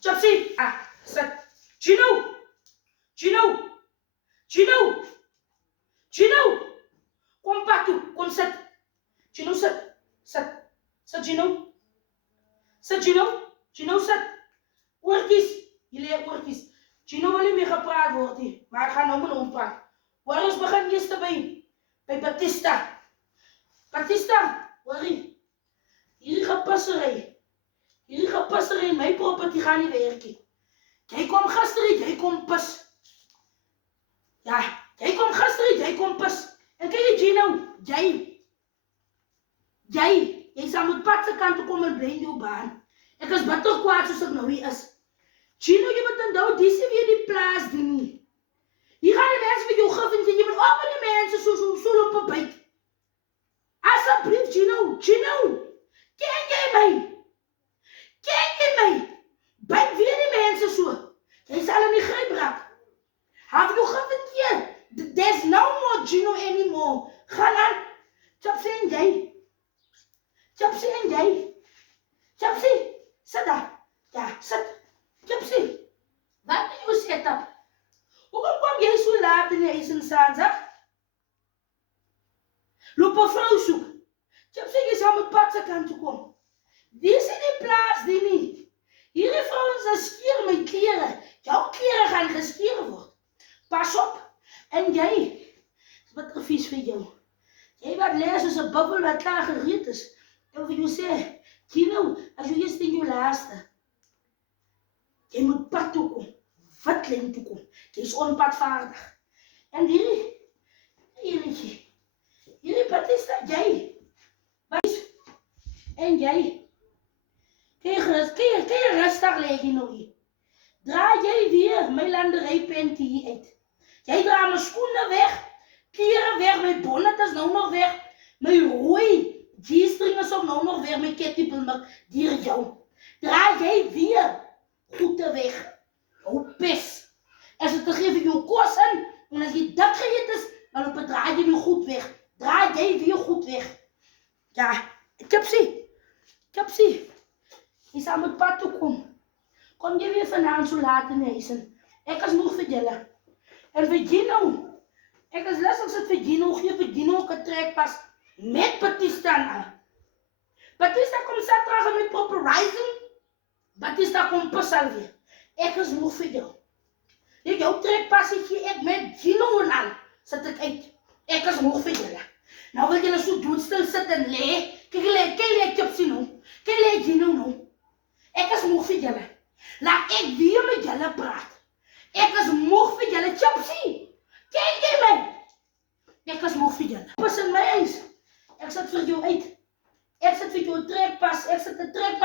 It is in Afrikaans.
Chopsy, sit. Gino, Gino, Gino, Gino. Kom pa toe, kom sit. Gino, sit, sit. Sit, Gino. Sit, Gino. Gino, sit. Oortjies, jullie hebben oortjies. Gino wil niet meer gepraat worden, maar ik ga nou met hom praat. Waar ons begin eerst bij Batista. Batista, worry. Hierdie gepassery, my property gaan nie werkie. Jy kom gister, jy kom pis. Ja, jy kom gister, jy kom pis. En kyk jy nou, jy sal met pad se kant toe kom en bly in jou baan. Ek is bitter kwaad soos ek nou hier is. Gino, jy moet onthou, dis nie weer die plaas ding nie. Hier gaan die mense met jou gif en jy moet ook met die mense so loop op byt. Asseblief, Gino, ken jy my? Byt weer die mense so. Jy sal in die gryp raak. Have you gif en jy? There's no more Gino anymore. Gaan aan. Chopsy en jy. Chopsy, sit daar. Ja, sit. Chopsy, wat is jou setup? Hoekom kom jy so laat in die huis en saandag? Loop 'n vrou soek. Chopsy, jy sal met pad se kant toe kom. Dis nie die plaas die nie. Hierdie vrouens skeer my klere. Jou klere gaan geskeer word. Pas op. En jy, wat vies vir jou. Jy wat lees soos 'n bubbel wat klaar gereed is. En vir jou sê, Gino, as jy eerst in jou laaste. Jy moet pad toe kom. Wat lijn toe kom. Jy is onpadvaardig. En hierdie Batista, jy. En jy. Kan jy rustig leg jy nog hier. Draai jy weer my landery panty hier uit. Jy dra my skoene weg. Klere weg, my bonnet is nou nog weg. My rooi G-string is ook nou nog weg, my kettiebelmik. Dier jou. Draai jy weer goede weg. Jou pis. As het te geef jou kos in, en as jy dik geëet is, dan draai jy weer goed weg. Draai jy weer goed weg. Ja, Chopsy. Jy sal met pad toe kom. Kom jy weer vanavond so laat in die huis in. Ek is moeg vir julle. En vir Gino. Ek is lustig sit vir Gino, gee vir Gino ook 'n trekpas met Batista aan. Batista kom Saterdag met Popperizing. Batista kom pas alweer. Ek is moeg vir jou. Jy jou trekpassie gee ek met Gino en aan. Sit ek uit. Ek is moeg vir julle. Nou wil julle so doodstil sit en lê. Kyk lê Chopsy nou. Kyk lê Gino nou. Ek is moeg vir julle. Laat ek weer met julle praat. Ek is moeg vir julle, Chopsy. Ken jy my? Ek is moeg vir julle. Pas in my huis. Ek sit vir jou uit. Ek sit vir jou trekpas. Ek sit 'n trekpas.